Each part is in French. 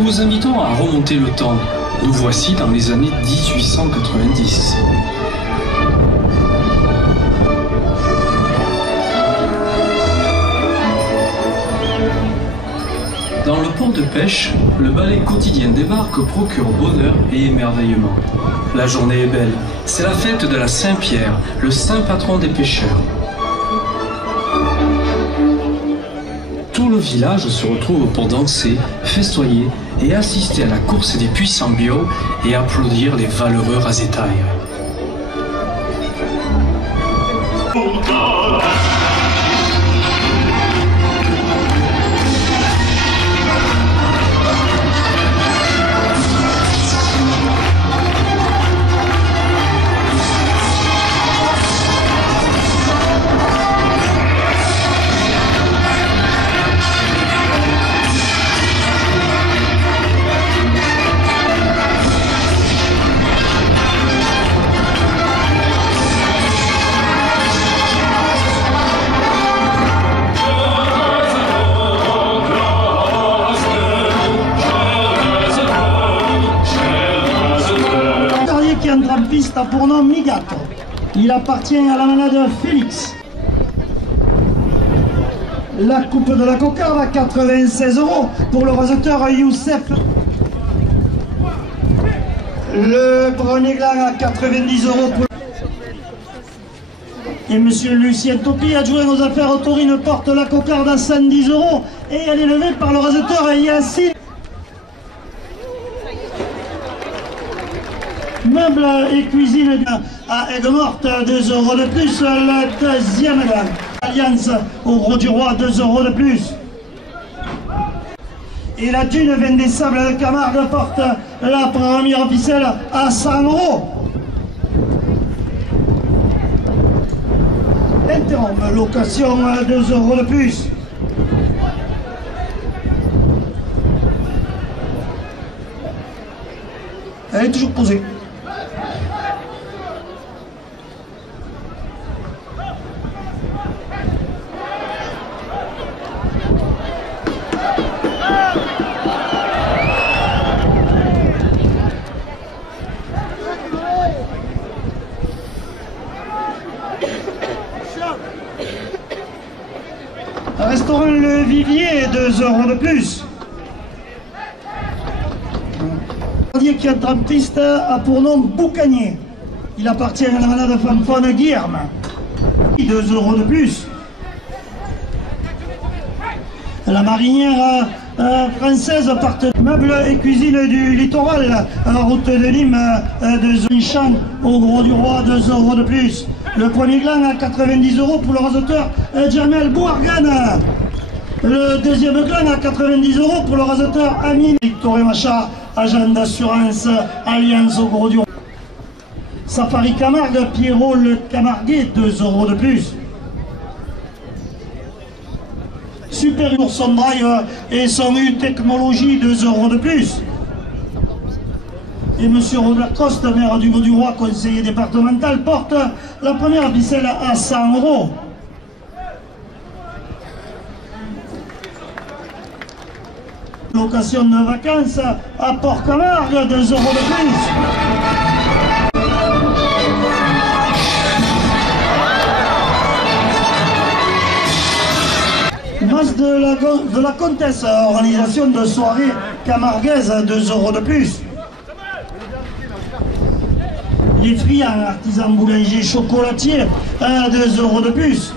Nous vous invitons à remonter le temps. Nous voici dans les années 1890. Dans le port de pêche, le balai quotidien des barques procure bonheur et émerveillement. La journée est belle, c'est la fête de la Saint-Pierre, le saint patron des pêcheurs. Tout le village se retrouve pour danser, festoyer et assister à la course des puissants bio et applaudir les valeureux razétailles. Qui entre en piste a pour nom Migato. Il appartient à la manade Félix. La coupe de la cocarde à 96 € pour le raseteur Youssef. Le premier gland à 90 € pour... Et monsieur Lucien Topi, adjoint aux affaires Taurine, porte la cocarde à 110 € et elle est levée par le raseteur Yassine. Meubles et cuisine à Aigues-Mortes, 2 € de plus. Le deuxième gland. Alliance au Gros du Roi, 2 € de plus. Et la dune Vin des Sables de Camargue porte la première ficelle à 100 €. Interrompe, location, 2 € de plus. Elle est toujours posée. Restaurant Le Vivier, 2 € de plus. Qui entre en piste a pour nom Boucanier. Il appartient à la manade Fanfone Guilherme. 2 € de plus. La marinière française partenaire meubles et cuisine du littoral, route de Nîmes, de Zonchamp au Gros du Roi, 2 € de plus. Le premier gland à 90 € pour le raseteur Jamel Bouargan. Le deuxième gland à 90 € pour le raseteur Amine. Victor et Macha, agent d'assurance Alliance au Gros du Roi. Safari Camargue, Pierrot le Camarguais, 2 € de plus. Supérieur son drive et son U technologie, 2 € de plus. Et monsieur Robert Coste, maire du Gros du Roi, conseiller départemental, porte la première ficelle à 100 €. Location de vacances à Port-Camargue, 2 € de plus. Masse de la Comtesse, organisation de soirée camarguaise, 2 € de plus. Les friands, artisans boulangers, chocolatiers, 2 € de plus.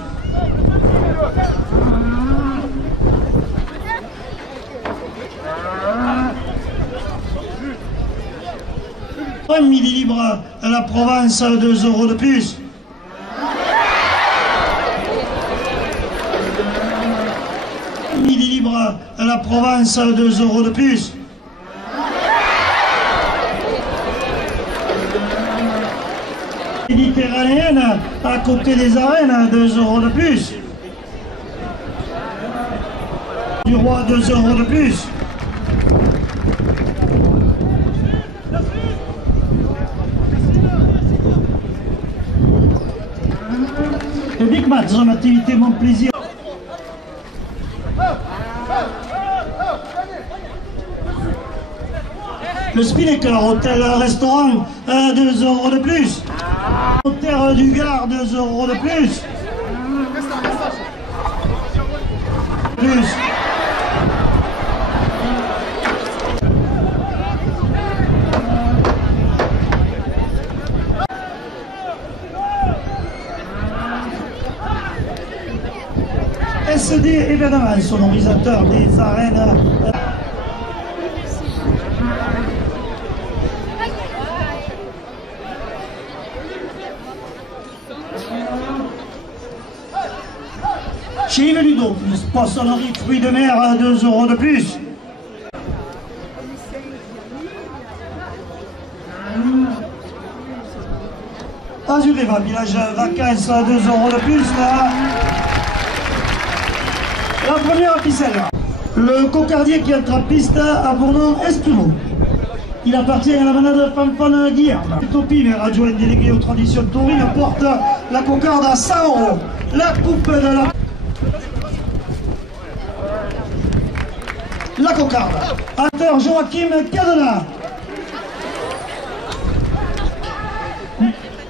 1 millilibre à la Provence, 2 € de plus. Millilibre à la Provence, 2 € de plus. Méditerranéenne à côté des arènes, 2 € de plus. Du Roi, 2 € de plus. Le Big Match, zone activité, mon plaisir. Le Spinnaker, hôtel-restaurant, 2 euros de plus. Hôtel du Gard, 2 euros de plus. SD évidemment, sonorisateur des arènes. Chez Yves Ludo, poissonnerie fruits de mer, 2 euros de plus. Azureva, village vacances, 2 euros de plus. Là. La première ficelle. Le cocardier qui est en piste a pour nom Estumo. Il appartient à la manade Fanfan Guillaume. Topi, mais adjoint délégué aux traditions taurines, porte la cocarde à 100 euros. La coupe de la cocarde. Acteur Joachim Cadena.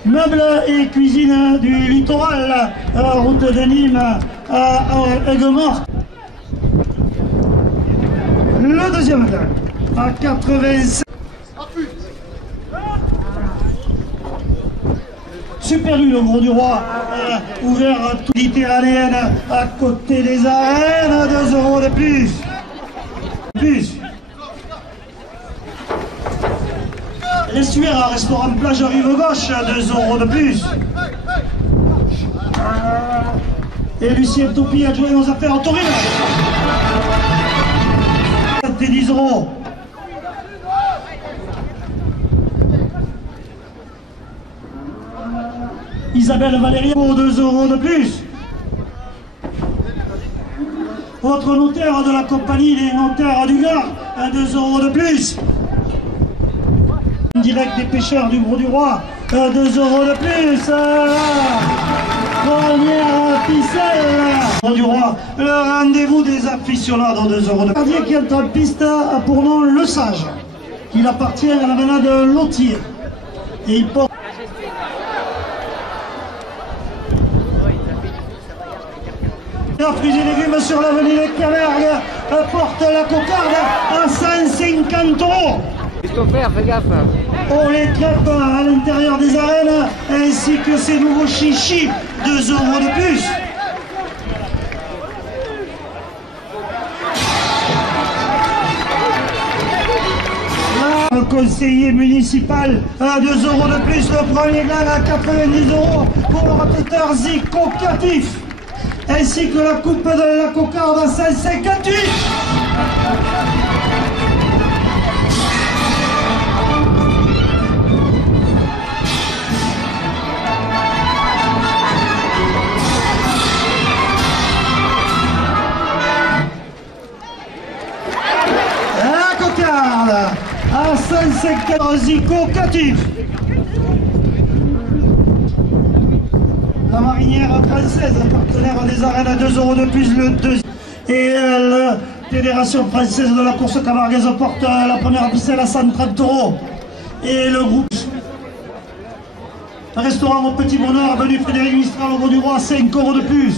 Meubles et cuisine du littoral, route de Nîmes à Aigues-Mortes. Le deuxième gain à 87. Super Lu, le Gros du Roi, ouvert à toute Méditerranéenne à côté des arènes, 2 euros de plus. L'estuaire à restaurant plage rive gauche, 2 euros de plus. Et Lucien Topi a joué aux affaires en taurine. 10 euros. Isabelle Valérie pour 2 euros de plus. Votre notaire de la compagnie Les Notaires du Gard, 2 euros de plus. Direct des pêcheurs du Gros du Roi, 2 euros de plus. Première ficelle. Gros du Roi, le rendez-vous des aficionados, 2 euros de plus. Le gardien qui est en piste a pour nom Le Sage. Il appartient à la manade Lotier. Et il porte. Fruits et légumes sur l'avenue de Cabergue porte la cocarde à 150 euros. Christopher, fais gaffe. Oh, les crêpes à l'intérieur des arènes ainsi que ces nouveaux chichis, 2 euros de plus. Le conseiller municipal, 2 euros de plus. Le premier gang à 90 euros pour le rotateur Zico Catif. Ainsi que la coupe de la cocarde à 158. La cocarde à 150 Zico Catif. La marinière française, partenaire des arènes à 2 euros de plus, le deuxième. Et la fédération française de la course camarguaise porte la première ficelle à 130 euros. Et le groupe restaurant au Petit Bonheur, avenue Frédéric Mistral au Gros du Roi, 5 euros de plus.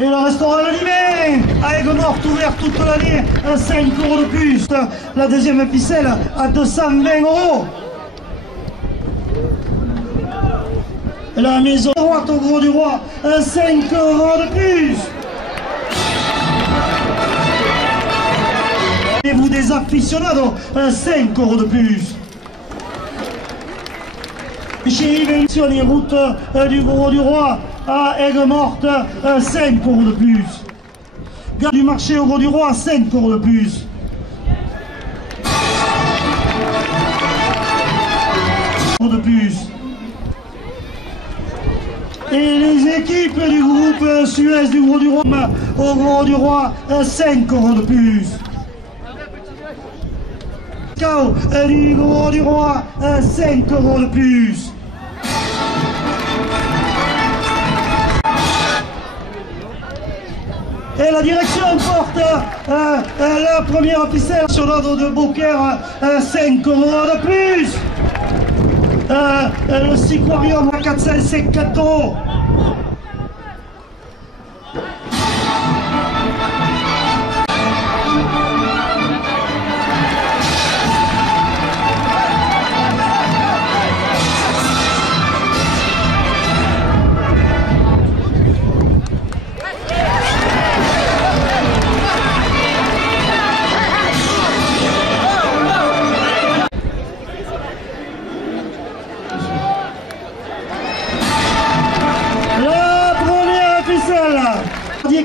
Et le restaurant Le Limet à Aigues-Mortes, ouvert toute l'année, à 5 euros de plus. La deuxième ficelle à 220 euros. La maison droite au Gros du Roi, 5 euros de plus. Et vous des aficionados, 5 euros de plus. Chez Yves, sur les routes du Gros du Roi à Aigues-Mortes, 5 euros de plus. Gare du marché au Gros du Roi, 5 euros de plus. De plus. Et les équipes du groupe Suez du Gros du Roi au Gros du Roi, 5 euros de plus. Cao du Gros du Roi, 5 euros de plus. Et la direction porte la première ficelle sur l'ordre de Beaucaire, 5 € de plus. Le Siquarium à 450 €.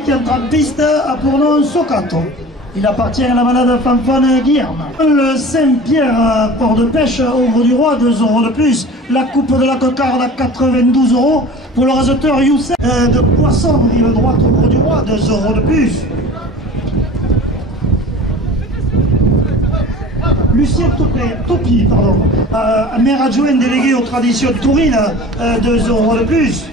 Qui entre en piste a pour nom Socato. Il appartient à la malade fanfane Guillerme. Le Saint-Pierre port de pêche au Gros du Roi, 2 € de plus. La coupe de la cocarde à 92 € pour le raseteur Youssef de Poisson, rive droite au Gros du Roi, 2 € de plus. Lucien Topi, maire adjoint délégué aux traditions taurines, 2 € de plus.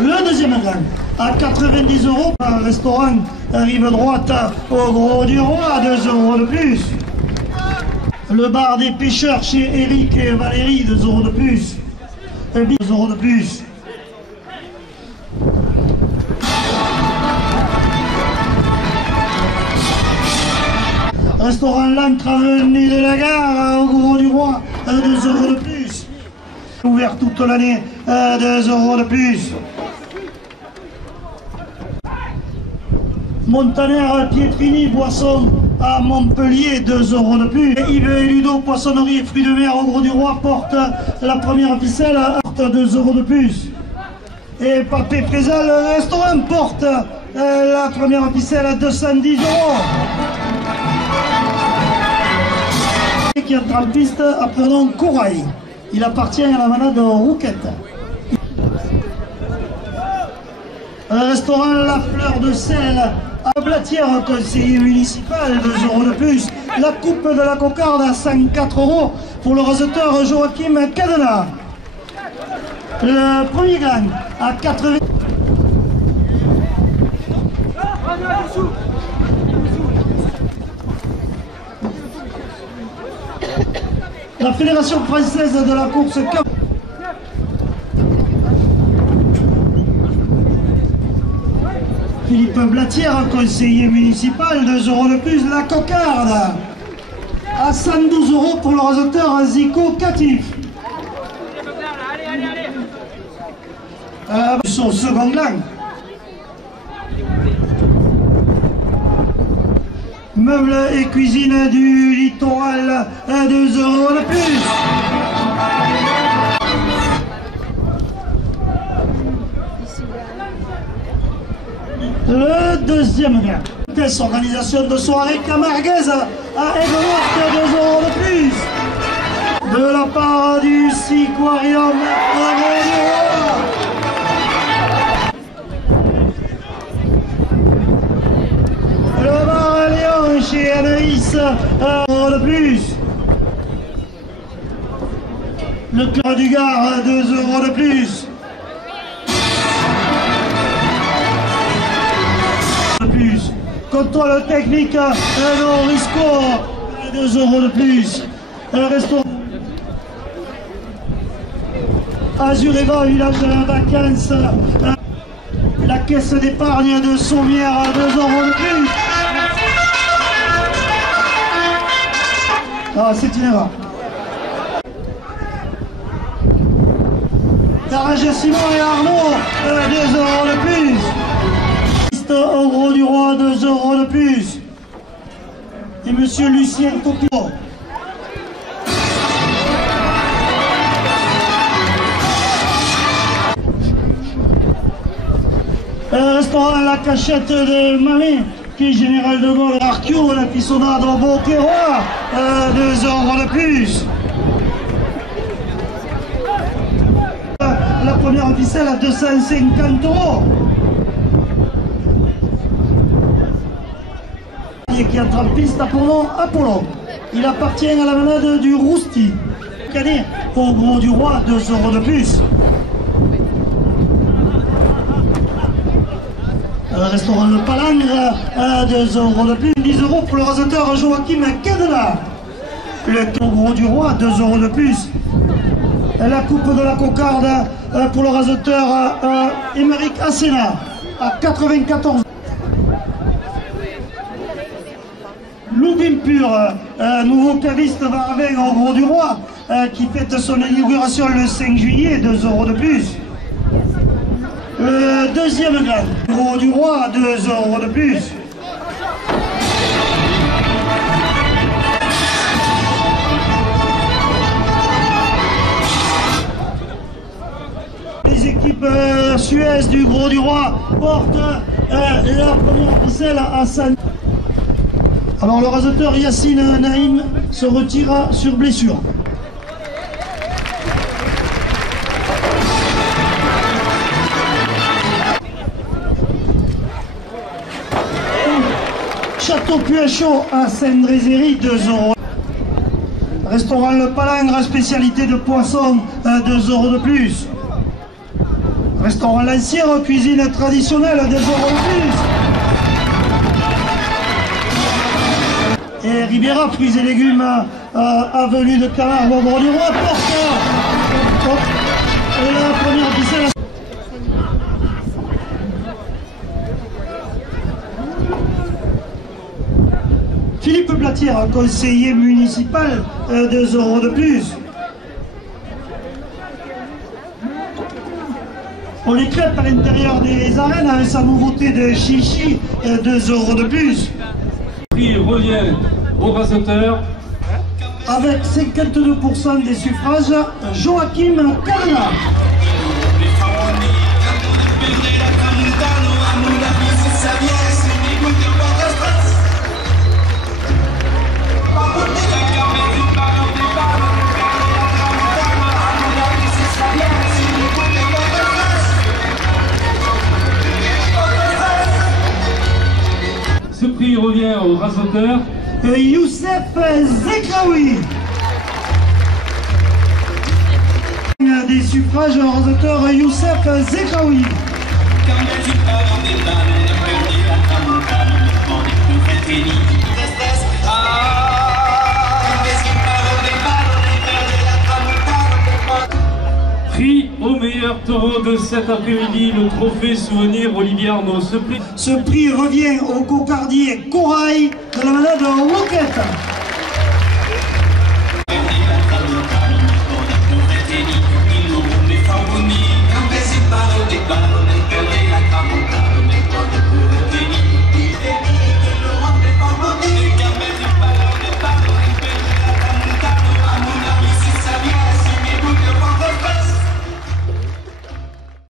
Le deuxième gagne à 90 € par un restaurant rive droite au Gros du Roi, 2 € de plus. Le bar des pêcheurs chez Eric et Valérie, 2 € de plus. 2 € de plus. Restaurant L'Ancre avenue de la Gare au Gros du Roi, 2 € de plus. Ouvert toute l'année, 2 € de plus. Montaner Pietrini Boisson à Montpellier, 2 € de plus. Et Yves et Ludo Poissonnerie et Fruits de Mer au Gros du Roi porte la première ficelle, 2 € de plus. Et Papé Présal, le restaurant porte la première ficelle à 210 €. Et qui entre en piste à prénom Corail. Il appartient à la manade Rouquette. Restaurant La Fleur de Sel à Blatière, conseiller municipal, 2 € de plus. La coupe de la cocarde à 104 € pour le raseteur Joachim Cadena. Le premier gagne à 80. La Fédération française de la course Philippe Blatière, conseiller municipal, 2 € de plus. La cocarde à 112 € pour le raseteur Zico Catif. Son second gang. Meubles et cuisine du littoral, 2 € de plus. Le deuxième gain. Test organisation de soirée camarguaise à Aigues-Mortes, 2 € de plus. De la part du Siquarium au Gros du Roi. Le bar Léon chez Anaïs, 1 € de plus. Le Club du Gard, 2 € de plus. Contrôle technique, non Risco, 2 € de plus. Restaurant Azureva, village de la vacances. La caisse d'épargne de Sommières, 2 € de plus. Ah, c'est une erreur. Garage Simon et Arnaud, 2 € de plus. Au Gros du Roi, 2 € de plus. Et monsieur Lucien Topio. Restaurant La Cachette de Mamé, qui est général de Gaulle, Archio, la Pissonnade au Beauquerois, 2 € de plus. La première ficelle à 250 €. Qui entre en piste à pour nom Apollon. Il appartient à la manade du Rousti. Canet au Gros du Roi, 2 € de plus. Restaurant Le Palangre, 2 € de plus. 10 € pour le raseteur Joachim Cadela. Le Gros du Roi, 2 € de plus. La coupe de la cocarde pour le raseteur Émeric Asséna à 94. Louvin Pur, nouveau caviste Varavin au Gros du Roi, qui fête son inauguration le 5 juillet, 2 € de plus. Le deuxième grand, Gros du Roi, 2 € de plus. Les équipes Suez du Gros du Roi portent la première ficelle à San. Alors le raseteur Yassine Naïm se retira sur blessure. Château Puachot à Saint-Drézéry, 2 €. Restaurant Le Palangre, spécialité de poisson, 2 € de plus. Restaurant Lancière, cuisine traditionnelle, 2 € de plus. Et Riviera, fruits et légumes, avenue de Camargue au Gros du Roi, porte la première ficelle. Philippe Platière, conseiller municipal, 2 € de plus. Pour les crêpes à l'intérieur des arènes, avec sa nouveauté de chichi, 2 € de plus. Le prix revient au raseteur. Avec 52% des suffrages, Joachim Cadela. Ce prix revient au raseteur. Youssef Zekraoui. Des suffrages au raseteur Youssef Zekraoui. Prix au meilleur taureau de cet après-midi, le trophée souvenir Olivier Arnaud. Ce prix revient au cocardier Corail de la malade Roquette.